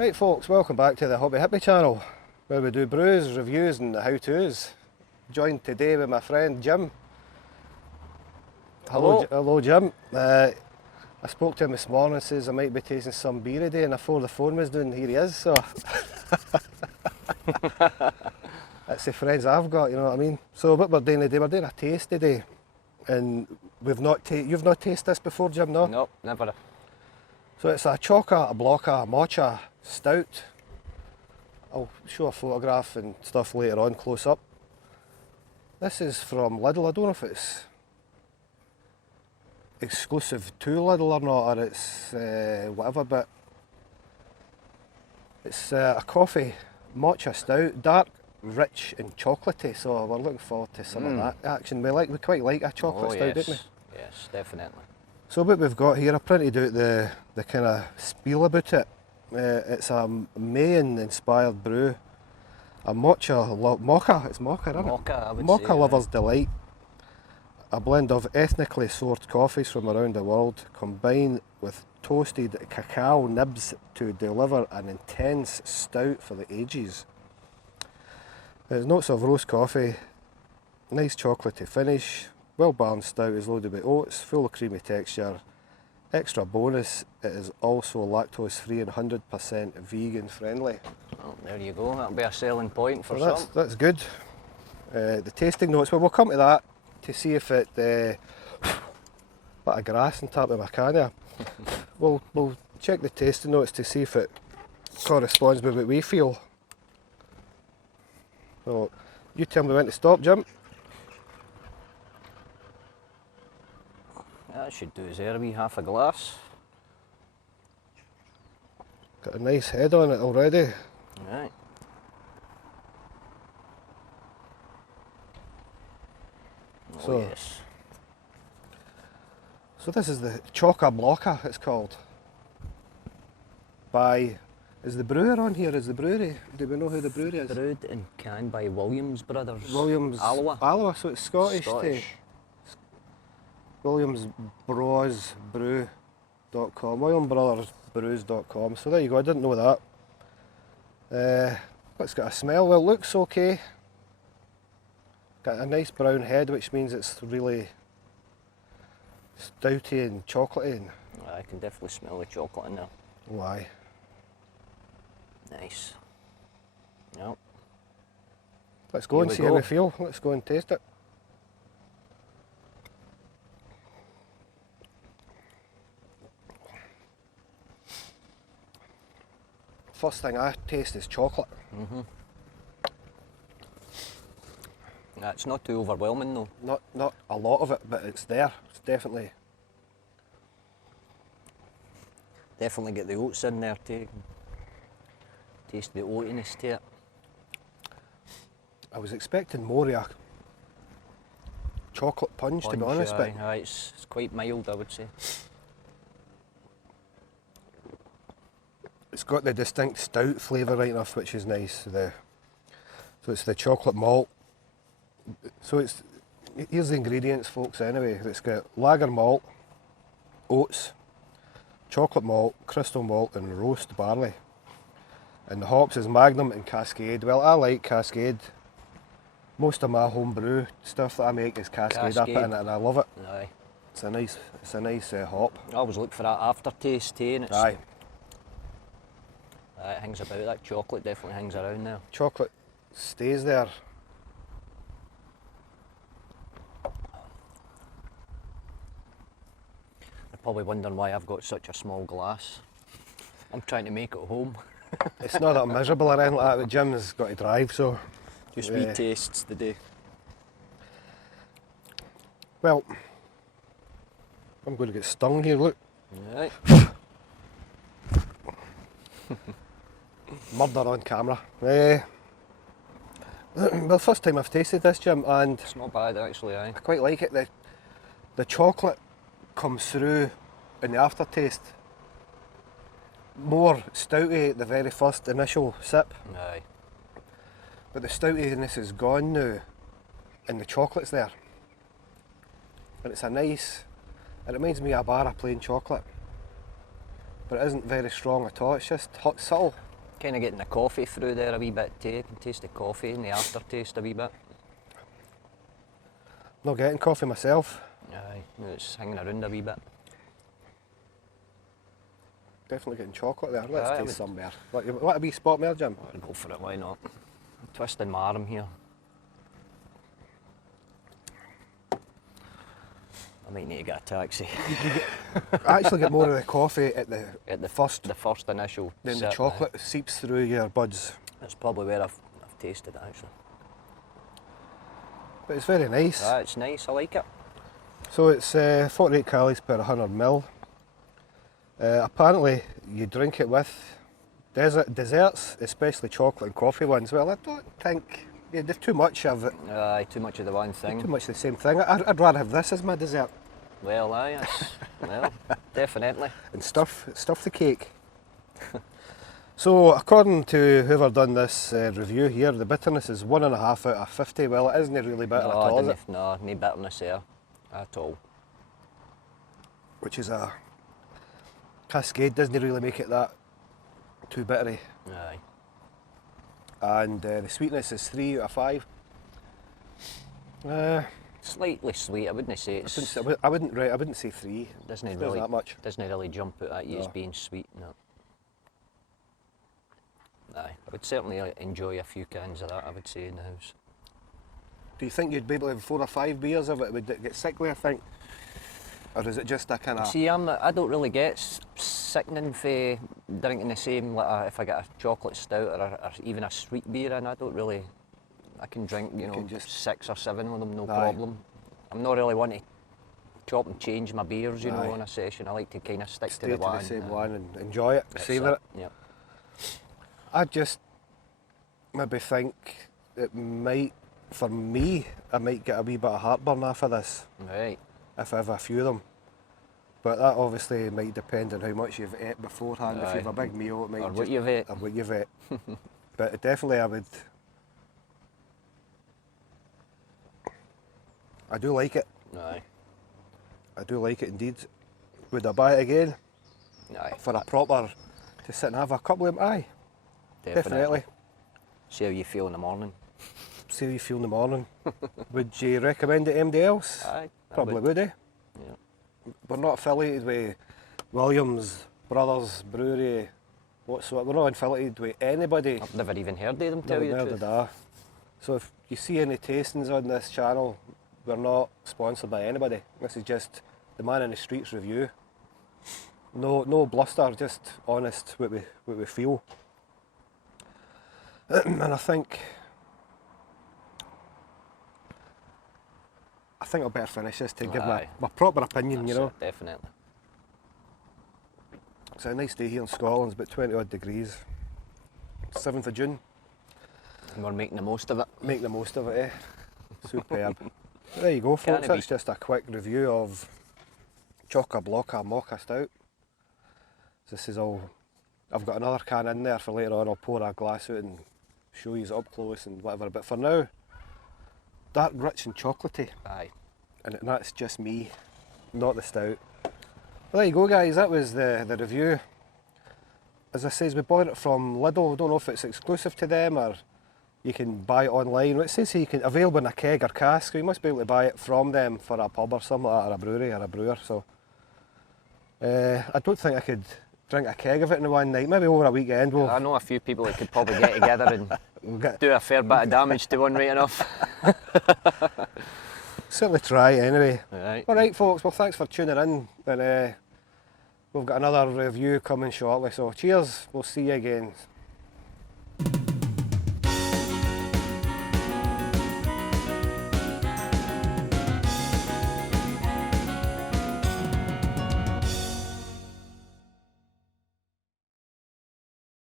Right folks, welcome back to the Hoppy Hippie channel, where we do brews, reviews and how-tos. Joined today with my friend Jim. Hello Jim. I spoke to him this morning and says I might be tasting some beer today, and before the phone was doing, here he is, so that's the friends I've got, you know what I mean. So what we're doing today, we're doing a taste today, and you've not tasted this before, Jim, no? Nope, never. So it's a Choca, a Blokka, a Mocha, Stout. I'll show a photograph and stuff later on close up. This is from Lidl. I don't know if it's exclusive to Lidl or not, or it's whatever, but it's a coffee Mocha Stout, dark, rich and chocolatey, so we're looking forward to some of that action. We quite like a chocolate stout, don't we? Yes, definitely. So what we've got here, I printed out the kind of spiel about it. It's a Mayan inspired brew, a Mocha, it's Mocha, isn't it? Mocha, I would Mocha say, Lover's Delight. A blend of ethnically sourced coffees from around the world, combined with toasted cacao nibs to deliver an intense stout for the ages. There's notes of roast coffee, nice chocolatey finish. Well balanced stout is loaded with oats, full of creamy texture. Extra bonus, it is also lactose free and 100% vegan friendly. Well, there you go, that'll be a selling point for So some. that's good. The tasting notes, well, we'll come to that to see if it, bit of grass on top of my can here. We'll check the tasting notes to see if it corresponds with what we feel. So you tell me when to stop, Jim. That should do us there, a wee half a glass. Got a nice head on it already. Right. Oh So, yes. So this is the Choca Blokka, it's called. Is the brewer on here? Is the brewery? Do we know who the brewery is? Brewed and canned by Williams Brothers. Williams. Alloa. Alloa, so it's Scottish. Scottish. WilliamsBrewsBrew.com, WilliamBrothersBrews.com. So there you go, I didn't know that. It's got a smell, well it looks okay. Got a nice brown head, which means it's really stouty and chocolatey. I can definitely smell the chocolate in there. Why? Nice. Yep. Let's go and see how we feel. Let's go and taste it. First thing I taste is chocolate. It's not too overwhelming though. Not a lot of it, but it's there. It's definitely Definitely get the oats in there too. Taste the oatiness to it. I was expecting more of a chocolate punch, to be honest, but Aye, it's quite mild, I would say. it's got the distinct stout flavour right enough, which is nice. So it's the chocolate malt. So here's the ingredients, folks, anyway. It's got lager malt, oats, chocolate malt, crystal malt and roast barley. And the hops is Magnum and Cascade. Well, I like Cascade. Most of my home brew stuff that I make is Cascade. I put in it and I love it. Aye. It's a nice hop. I always look for that aftertaste too, and it's Aye. It hangs about. That chocolate definitely hangs around there. Chocolate stays there. You're probably wondering why I've got such a small glass. I'm trying to make it home. It's not that I'm miserable or anything like that, but Jim has got to drive, so... Just wee tastes today. Well, I'm going to get stung here, look. Right. Murder on camera. Well, first time I've tasted this, Jim, and It's not bad actually, aye. I quite like it. The chocolate comes through in the aftertaste. More stouty at the very first initial sip, Aye. but the stoutiness is gone now, and the chocolate's there. And it's a nice, it reminds me of a bar of plain chocolate, but it isn't very strong at all. It's just hot, subtle. Kind of getting the coffee through there a wee bit too. You can taste the coffee and the aftertaste a wee bit. Not getting coffee myself. Aye, it's hanging around a wee bit. Definitely getting chocolate there. Let's Aye, taste some more. What a wee spot there, Jim? I'll go for it, why not? I'm twisting my arm here. I might need to get a taxi. I actually get more of the coffee at the first. The first initial Then sip, the chocolate seeps through your buds. That's probably where I've tasted it actually. But it's very nice. Ah, it's nice, I like it. So it's 48 calories per 100 ml. Apparently you drink it with desserts, especially chocolate and coffee ones. Well, I don't think there's too much of it. Aye, too much of the one thing. Too much the same thing. I'd rather have this as my dessert. Well, aye, well, definitely. And stuff the cake. So according to whoever done this review here, the bitterness is 1.5 out of 50. Well, it isn't really bitter at all, is it? No, no bitterness there at all. Which is a Cascade, doesn't really make it that too bittery. Aye. And the sweetness is 3 out of 5. Slightly sweet, I wouldn't say it's... I wouldn't say 3. Doesn't Not really, that much. doesn't really jump out at you as No. being sweet, no. Aye, I would certainly enjoy a few cans of that, I would say, in the house. Do you think you'd be able to have 4 or 5 beers of it? Would it get sickly, I think? Or is it just a kind of... See, I don't really get sickening for drinking the same, like if I get a chocolate stout or even a sweet beer in, I don't really... I can drink, you know, just 6 or 7 with them, no Aye. problem. I'm not really one to chop and change my beers, you know, Aye. on a session. I like to kind of stick stay to the one. the same one and enjoy it, That's savour it. Yep. I just maybe think it might, for me, I might get a wee bit of heartburn off of this Right. if I have a few of them. But that obviously might depend on how much you've ate beforehand. If you have a big meal, it might Or just... what you've ate. Or what you've ate. But definitely I do like it. Aye. I do like it indeed. Would I buy it again? Aye. For a proper, to sit and have a couple of them? Aye, definitely. See how you feel in the morning. See how you feel in the morning. Would you recommend it to anybody else? Aye. I Probably would, eh? Yeah. We're not affiliated with Williams Brothers Brewery whatsoever. We're not affiliated with anybody. I've never even heard of them, tell you the Never truth. did I. So if you see any tastings on this channel, we're not sponsored by anybody. This is just the man in the streets review. No bluster, just honest what we feel. And I think I'll better finish this to give my proper opinion, you know. It, definitely. It's a nice day here in Scotland, it's about 20 odd degrees. 7th of June. And we're making the most of it. Make the most of it, eh? Superb. There you go, folks. That's just a quick review of Chokka, Blokka, Mocha Stout. This is all. I've got another can in there for later on. I'll pour a glass out and show you up close and whatever. But for now, dark, rich and chocolatey. Aye. And that's just me, not the stout. Well, there you go, guys. That was the review. As I says, we bought it from Lidl. I don't know if it's exclusive to them or you can buy it online. It says here you can available in a keg or cask, so you must be able to buy it from them for a pub or something like that, or a brewery or a brewer. So I don't think I could drink a keg of it in one night. Maybe over a weekend. I know a few people that could probably get together and do a fair bit of damage to one right enough. Certainly try anyway. Right. Alright folks, well thanks for tuning in, and we've got another review coming shortly, so cheers, we'll see you again.